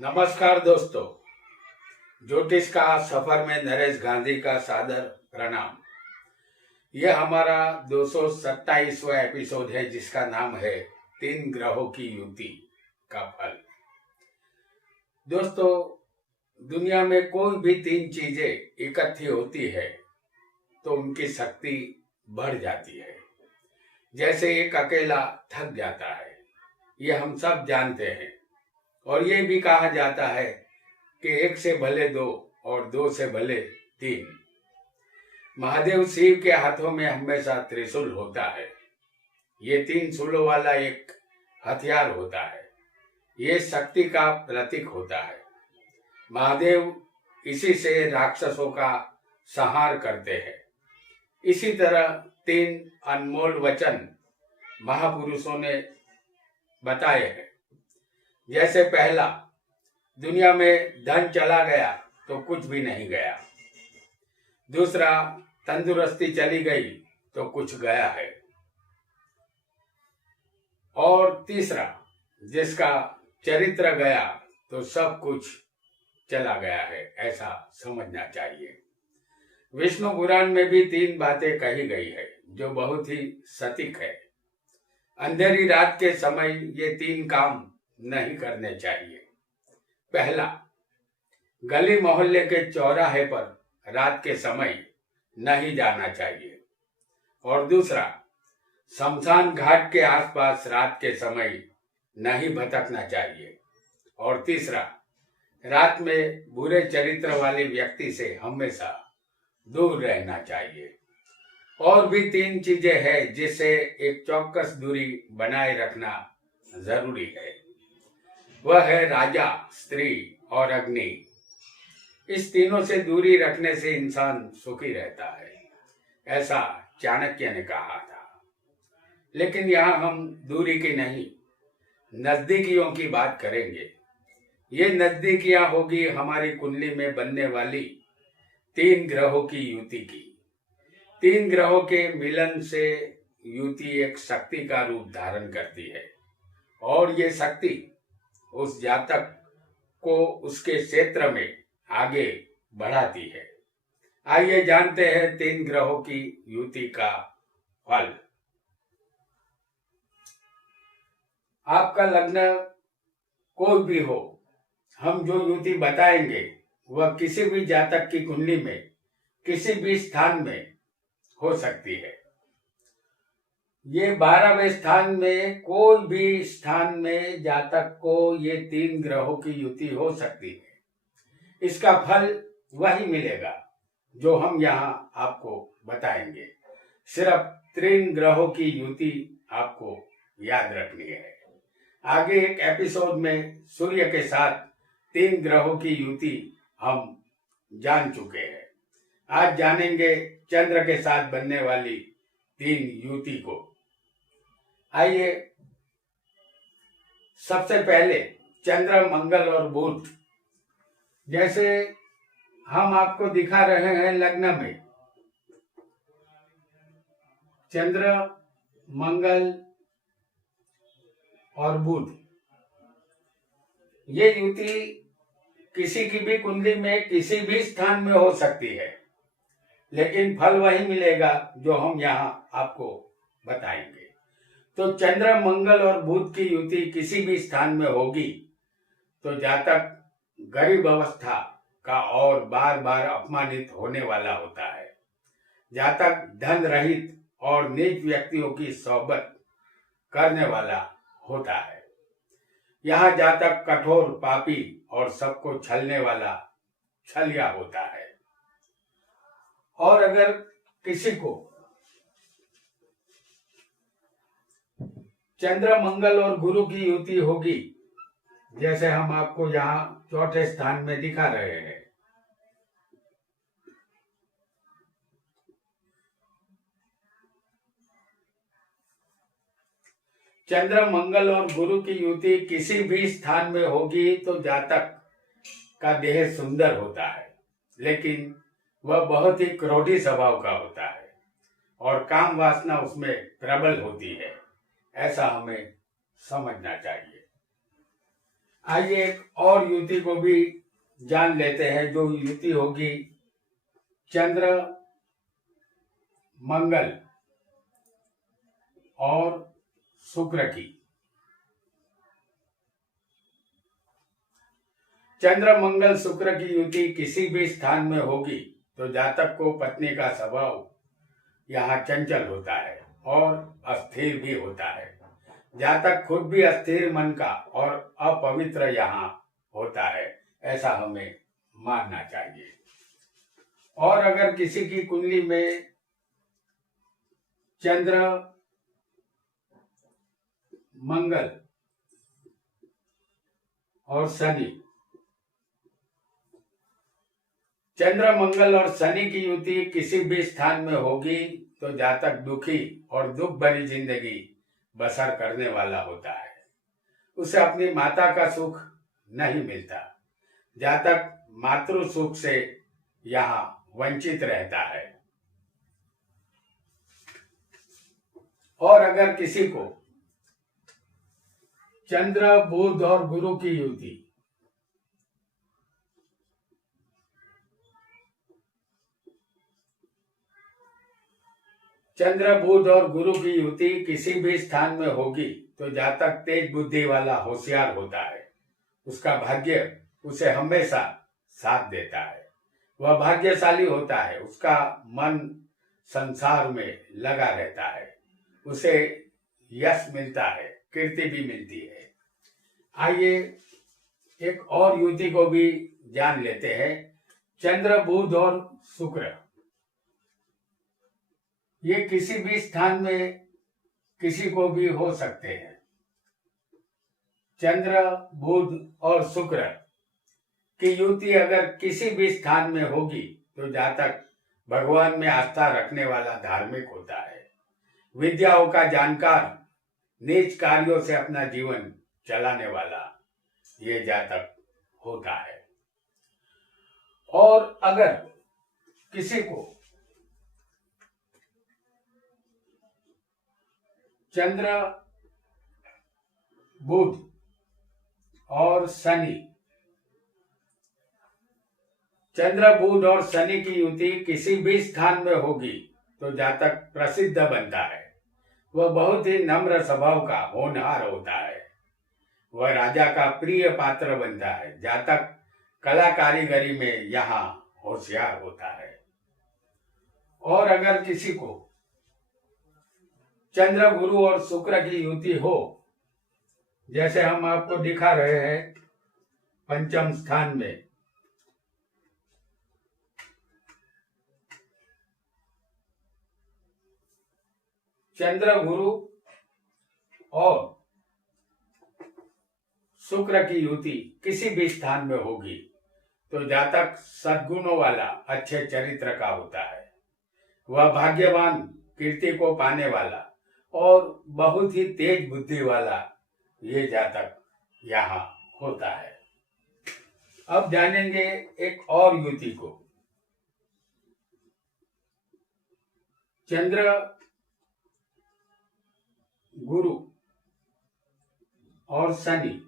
नमस्कार दोस्तों, ज्योतिष का सफर में नरेश गांधी का सादर प्रणाम। यह हमारा 227वां एपिसोड है जिसका नाम है 3 ग्रहों की युति का फल। दोस्तों, दुनिया में कोई भी 3 चीजें इकट्ठी होती है तो उनकी शक्ति बढ़ जाती है। जैसे एक अकेला थक जाता है, ये हम सब जानते हैं। और ये भी कहा जाता है कि 1 से भले 2 और 2 से भले 3। महादेव शिव के हाथों में हमेशा त्रिशूल होता है। ये 3 शूलों वाला एक हथियार होता है। ये शक्ति का प्रतीक होता है। महादेव इसी से राक्षसों का संहार करते हैं। इसी तरह 3 अनमोल वचन महापुरुषों ने बताए हैं। जैसे पहला, दुनिया में धन चला गया तो कुछ भी नहीं गया। दूसरा, तंदुरुस्ती चली गई तो कुछ गया है। और तीसरा, जिसका चरित्र गया तो सब कुछ चला गया है, ऐसा समझना चाहिए। विष्णु पुराण में भी 3 बातें कही गई है जो बहुत ही सटीक है। अंधेरी रात के समय ये 3 काम नहीं करने चाहिए। पहला, गली मोहल्ले के चौराहे पर रात के समय नहीं जाना चाहिए। और दूसरा, शमशान घाट के आसपास रात के समय नहीं भटकना चाहिए। और तीसरा, रात में बुरे चरित्र वाले व्यक्ति से हमेशा दूर रहना चाहिए। और भी 3 चीजें हैं जिससे एक चौकस दूरी बनाए रखना जरूरी है। वह है राजा, स्त्री और अग्नि। इस तीनों से दूरी रखने से इंसान सुखी रहता है, ऐसा चाणक्य ने कहा था। लेकिन यहाँ हम दूरी की नहीं, नजदीकियों की बात करेंगे। ये नजदीकियां होगी हमारी कुंडली में बनने वाली 3 ग्रहों की युति की। 3 ग्रहों के मिलन से युति एक शक्ति का रूप धारण करती है और ये शक्ति उस जातक को उसके क्षेत्र में आगे बढ़ाती है। आइए जानते हैं 3 ग्रहों की युति का फल। आपका लग्न कोई भी हो, हम जो युति बताएंगे वह किसी भी जातक की कुंडली में किसी भी स्थान में हो सकती है। ये 12वें स्थान में, कोई भी स्थान में जातक को ये 3 ग्रहों की युति हो सकती है। इसका फल वही मिलेगा जो हम यहाँ आपको बताएंगे। सिर्फ 3 ग्रहों की युति आपको याद रखनी है। आगे एक एपिसोड में सूर्य के साथ 3 ग्रहों की युति हम जान चुके हैं। आज जानेंगे चंद्र के साथ बनने वाली 3 युति को। आइए, सबसे पहले चंद्र, मंगल और बुध। जैसे हम आपको दिखा रहे हैं लग्न में चंद्र, मंगल और बुध। ये युति किसी की भी कुंडली में किसी भी स्थान में हो सकती है, लेकिन फल वही मिलेगा जो हम यहाँ आपको बताएंगे। तो चंद्र, मंगल और बुध की युति किसी भी स्थान में होगी तो जातक गरीब अवस्था का और बार बार अपमानित होने वाला होता है। जातक धन रहित और नीच व्यक्तियों की सोहबत करने वाला होता है। यहाँ जातक कठोर, पापी और सबको छलने वाला छलिया होता है। और अगर किसी को चंद्र, मंगल और गुरु की युति होगी, जैसे हम आपको यहाँ 4थे स्थान में दिखा रहे हैं, चंद्र, मंगल और गुरु की युति किसी भी स्थान में होगी तो जातक का देह सुंदर होता है, लेकिन वह बहुत ही क्रोधी स्वभाव का होता है और काम वासना उसमें प्रबल होती है। ऐसा हमें समझना चाहिए। आइए एक और युति को भी जान लेते हैं, जो युति होगी चंद्र मंगल और शुक्र की। चंद्र मंगल शुक्र की युति किसी भी स्थान में होगी तो जातक को पत्नी का स्वभाव यहाँ चंचल होता है और अस्थिर भी होता है। जातक खुद भी अस्थिर मन का और अपवित्र यहाँ होता है, ऐसा हमें मानना चाहिए। और अगर किसी की कुंडली में चंद्र मंगल और शनि, चंद्र मंगल और शनि की युति किसी भी स्थान में होगी तो जातक दुखी और दुख भरी जिंदगी बसर करने वाला होता है। उसे अपनी माता का सुख नहीं मिलता। जातक मातृ सुख से यहाँ वंचित रहता है। और अगर किसी को चंद्र बुध और गुरु की युति, चंद्र बुध और गुरु की युति किसी भी स्थान में होगी तो जातक तेज बुद्धि वाला होशियार होता है। उसका भाग्य उसे हमेशा साथ देता है। वह भाग्यशाली होता है। उसका मन संसार में लगा रहता है। उसे यश मिलता है, कीर्ति भी मिलती है। आइए एक और युति को भी जान लेते हैं, चंद्र बुध और शुक्र। ये किसी भी स्थान में किसी को भी हो सकते हैं। चंद्र बुध और शुक्र की युति अगर किसी भी स्थान में होगी तो जातक भगवान में आस्था रखने वाला धार्मिक होता है। विद्याओं का जानकार, नीच कार्यों से अपना जीवन चलाने वाला ये जातक होता है। और अगर किसी को चंद्र बुध और शनि, चंद्र बुध और शनि की युति किसी भी स्थान में होगी तो जातक प्रसिद्ध बनता है। वह बहुत ही नम्र स्वभाव का होनहार होता है। वह राजा का प्रिय पात्र बनता है। जातक कला कारीगरी में यहाँ होशियार होता है। और अगर किसी को चंद्र गुरु और शुक्र की युति हो, जैसे हम आपको दिखा रहे हैं पंचम स्थान में, चंद्र गुरु और शुक्र की युति किसी भी स्थान में होगी तो जातक सद्गुणों वाला, अच्छे चरित्र का होता है। वह भाग्यवान, कीर्ति को पाने वाला और बहुत ही तेज बुद्धि वाला ये जातक यहाँ होता है। अब जानेंगे एक और युति को, चंद्र गुरु और शनि।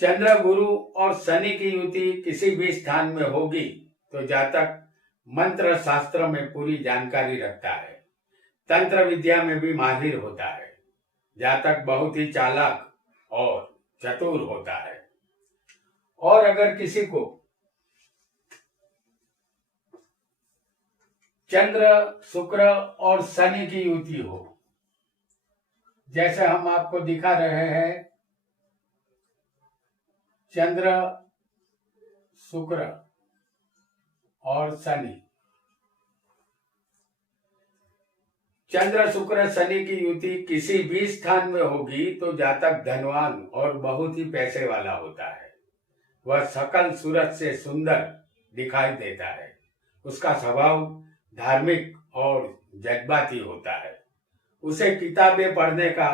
चंद्र गुरु और शनि की युति किसी भी स्थान में होगी तो जातक मंत्र शास्त्र में पूरी जानकारी रखता है। तंत्र विद्या में भी माहिर होता है। जातक बहुत ही चालाक और चतुर होता है। और अगर किसी को चंद्र शुक्र और शनि की युति हो, जैसे हम आपको दिखा रहे हैं चंद्र शुक्र और शनि, चंद्र शुक्र शनि की युति किसी भी स्थान में होगी तो जातक धनवान और बहुत ही पैसे वाला होता है। वह सकल सूरत से सुंदर दिखाई देता है। उसका स्वभाव धार्मिक और जज्बाती होता है। उसे किताबें पढ़ने का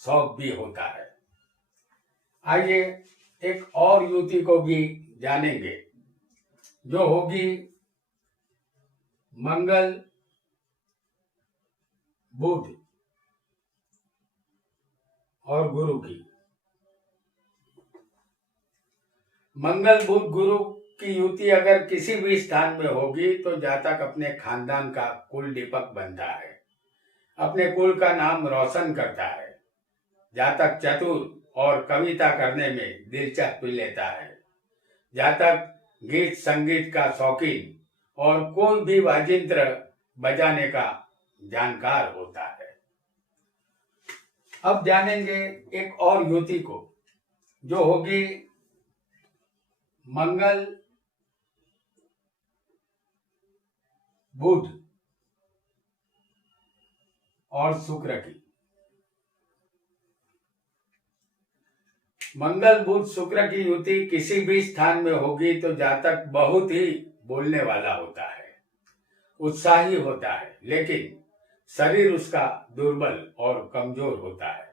शौक भी होता है। आइए एक और युति को भी जानेंगे, जो होगी मंगल बुध और गुरु की। मंगल बुध गुरु की युति अगर किसी भी स्थान में होगी तो जातक अपने खानदान का कुल दीपक बनता है, अपने कुल का नाम रोशन करता है। जातक चतुर और कविता करने में दिलचस्पी लेता है। जातक गीत संगीत का शौकीन और कोई भी वाजिंत्र बजाने का जानकार होता है। अब जानेंगे एक और युति को, जो होगी मंगल बुध और शुक्र की। मंगल बुध शुक्र की युति किसी भी स्थान में होगी तो जातक बहुत ही बोलने वाला होता है, उत्साही होता है, लेकिन शरीर उसका दुर्बल और कमजोर होता है।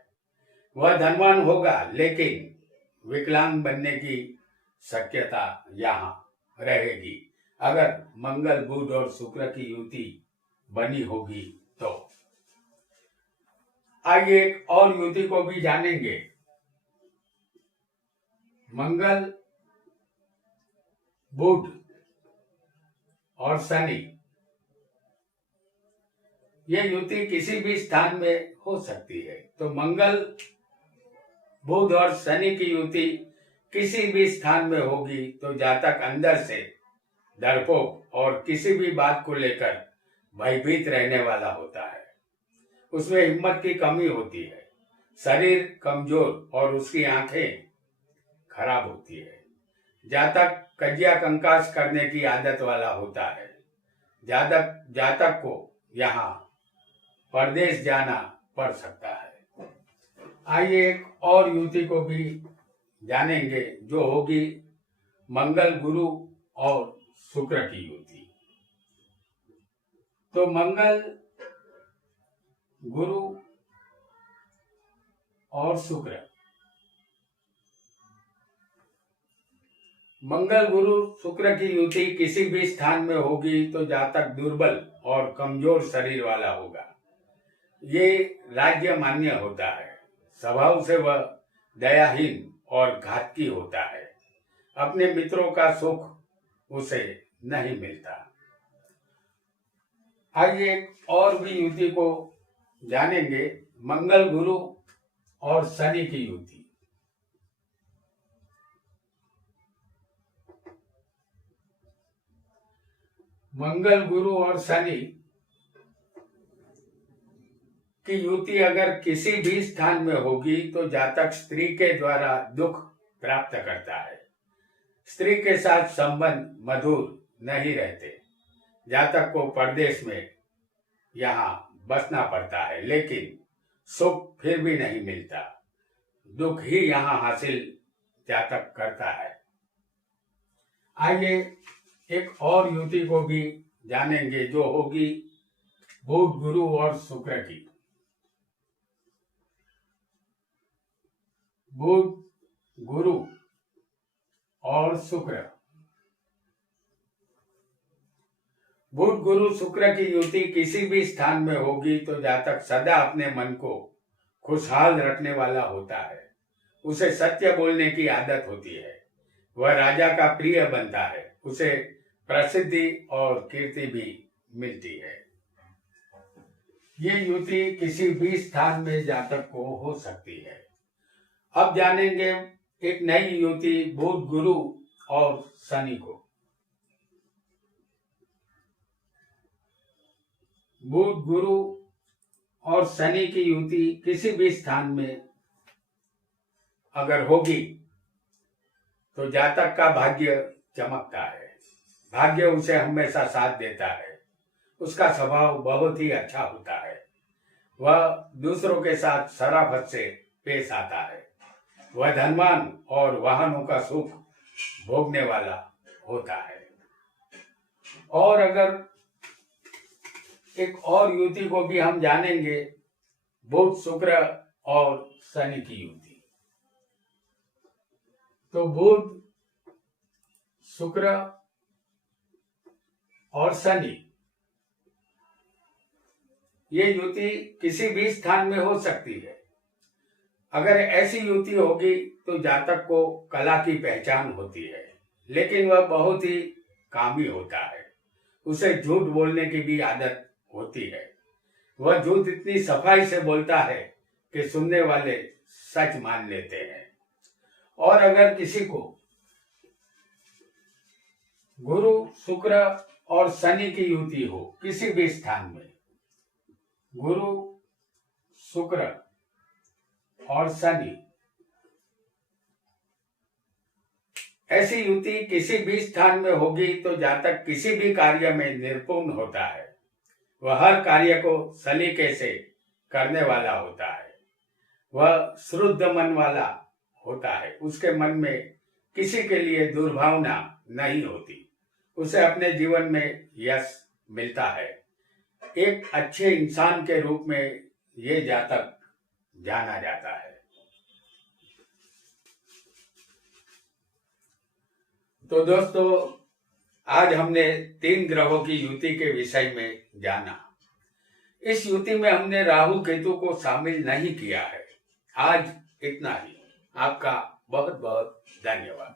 वह धनवान होगा लेकिन विकलांग बनने की शक्यता यहाँ रहेगी अगर मंगल बुध और शुक्र की युति बनी होगी तो। आइए एक और युति को भी जानेंगे। मंगल बुध और शनि, यह युति किसी भी स्थान में हो सकती है। तो मंगल बुध और शनि की युति किसी भी स्थान में होगी तो जातक अंदर से डरपोक और किसी भी बात को लेकर भयभीत रहने वाला होता है। उसमें हिम्मत की कमी होती है, शरीर कमजोर और उसकी आंखें खराब होती है। जातक कजिया कंकास करने की आदत वाला होता है। जातक को यहाँ परदेश जाना पड़ सकता है। आइए एक और युति को भी जानेंगे, जो होगी मंगल गुरु और शुक्र की युति। तो मंगल गुरु और शुक्र, मंगल गुरु शुक्र की युति किसी भी स्थान में होगी तो जातक दुर्बल और कमजोर शरीर वाला होगा। ये राज्य मान्य होता है। स्वभाव से वह दयाहीन और घातकी होता है। अपने मित्रों का सुख उसे नहीं मिलता। आइए एक और भी युति को जानेंगे, मंगल गुरु और शनि की युति। मंगल गुरु और शनि की युति अगर किसी भी स्थान में होगी तो जातक स्त्री के द्वारा दुख प्राप्त करता है। स्त्री के साथ संबंध मधुर नहीं रहते। जातक को परदेश में यहाँ बसना पड़ता है, लेकिन सुख फिर भी नहीं मिलता। दुख ही यहाँ हासिल जातक करता है। आइए एक और युति को भी जानेंगे, जो होगी बुध गुरु और शुक्र की। बुध गुरु और शुक्र, बुध गुरु शुक्र की युति किसी भी स्थान में होगी तो जातक सदा अपने मन को खुशहाल रखने वाला होता है। उसे सत्य बोलने की आदत होती है। वह राजा का प्रिय बनता है। उसे प्रसिद्धि और कीर्ति भी मिलती है। ये युति किसी भी स्थान में जातक को हो सकती है। अब जानेंगे एक नई युति बुध गुरु और शनि को। बुध गुरु और शनि की युति किसी भी स्थान में अगर होगी तो जातक का भाग्य चमकता है। भाग्य उसे हमेशा साथ देता है। उसका स्वभाव बहुत ही अच्छा होता है। वह दूसरों के साथ शराफत से पेश आता है। वह धनवान और वाहनों का सुख भोगने वाला होता है। और अगर एक और युति को भी हम जानेंगे, बुध शुक्र और शनि की युति। तो बुध शुक्र और शनि, ये युति किसी भी स्थान में हो सकती है। अगर ऐसी युति होगी तो जातक को कला की पहचान होती है, लेकिन वह बहुत ही कामी होता है। उसे झूठ बोलने की भी आदत होती है। वह झूठ इतनी सफाई से बोलता है कि सुनने वाले सच मान लेते हैं। और अगर किसी को गुरु, शुक्र और शनि की युति हो किसी भी स्थान में, गुरु, शुक्र और शनि, ऐसी युति किसी भी स्थान में होगी तो जातक किसी भी कार्य में निपुण होता है। वह हर कार्य को सलीके से करने वाला होता है। वह शुद्ध मन वाला होता है। उसके मन में किसी के लिए दुर्भावना नहीं होती। उसे अपने जीवन में यश मिलता है। एक अच्छे इंसान के रूप में ये जातक जाना जाता है। तो दोस्तों, आज हमने 3 ग्रहों की युति के विषय में जाना। इस युति में हमने राहु केतु को शामिल नहीं किया है। आज इतना ही। आपका बहुत बहुत धन्यवाद।